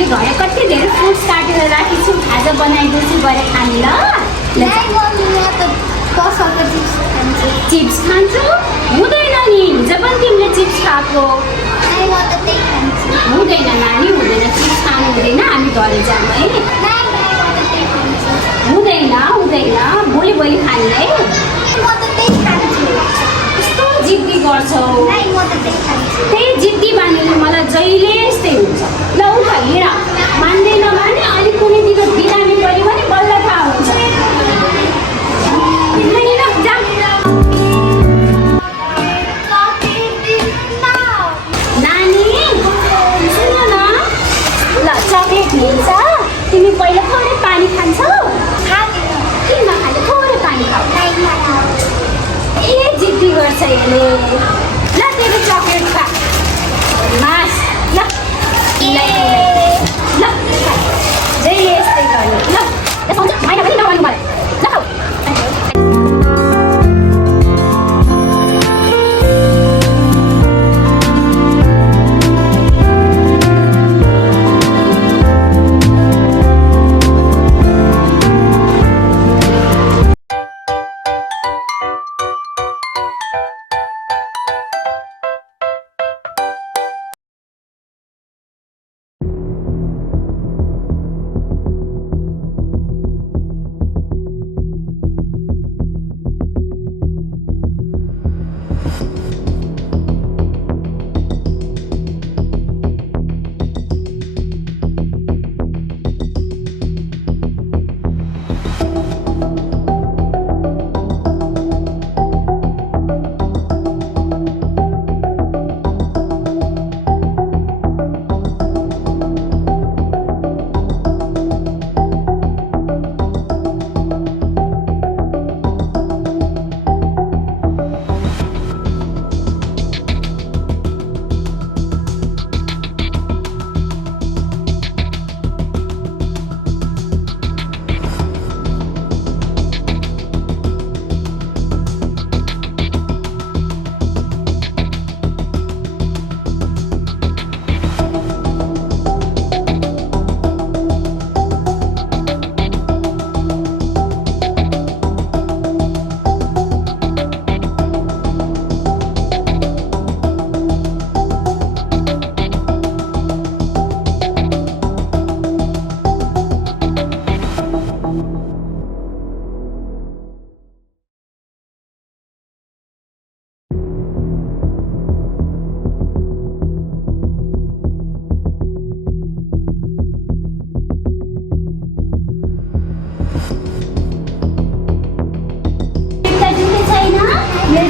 मैले घरे कति धेरै फ्रुट्स काटेर राखेको छु खाजा बनाइदिन्छु गएर खाने ल चिप्स खान्छु हुँदैन नि हिजो पनि तिमीले चिप्स खाएको हुँदैन नानी हुँदैन चिप्स खानु हुँदैन हामी घरे जाऊँ है हुँदैन भोलि खाने है कस्तो जिद्दी गर्छौ त्यही जिद्दी बानीले मलाई जहिले यस्तै हुन्छ ल उठ हिँड मान्दैन भने अलिक कुनै दिन बिरामी पऱ्यो भने बल्ल थाहा हुन्छ नानी सुन न ल चक्लेट लिन्छ तिमी पहिला थोरै पानी खान्छौ किन नखाले थोरै पानी खाऊ ए जिद्दी गर्छ यसले ल तेरो चक्लेट खा मास ल जहिले यस्तै गर्ने ल यसो हुन्छ मैला पनि नगर्नु मलाई ल खाऊ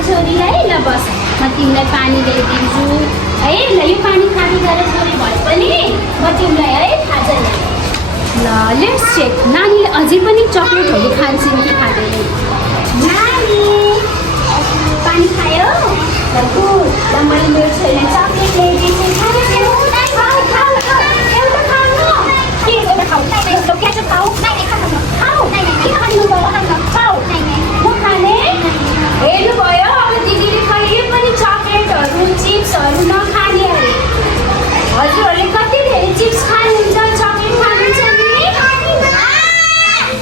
छोरीलाई ल बस म तिमीलाई पानी ल्याइदिन्छु है ल यो पानी खानु गरेर छोरी भए पनि म तिमीलाई है खाजा ल्याइदिन्छु ल लेट्स चेक नानीले अझै पनि चक्लेटहरू खान्छन् कि खाँदैन नानी पानी खायो ल गुड ल मैले मेरो छोरीलाई चक्लेट ल्याइदिन्छु एउटा खानु के एउटा खाऊ यस्तो क्याचअप खाऊ खाऊ के खानु खाऊ म खाने हेर्नुभयो अब दिदीले कहिले पनि चक्लेटहरू चिप्सहरू नखाने अरे हजुरहरूले कति धेरै चिप्स खानुहुन्छ चक्लेट खानुहुन्छ नि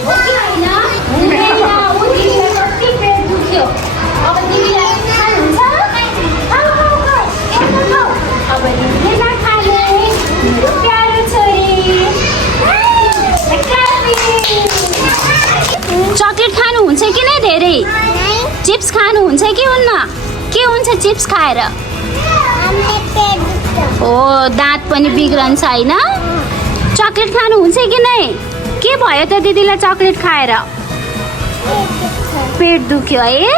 हो कि होइन हुँदैन ऊ दिदीलाई कति पेट दुख्यो अब दिदीलाई खानुहुन्छ खाऊ अब दिदीले नखाने मेरो प्यारो छोरी चक्लेट खानुहुन्छ कि नै धेरै चिप्स खानुहुन्छ कि हुन्न के हुन्छ चिप्स खाएर हो दाँत पनि बिग्रन्छ होइन चक्लेट खानुहुन्छ कि नै के भयो त दिदीलाई चक्लेट खाएर पेट दुख्यो है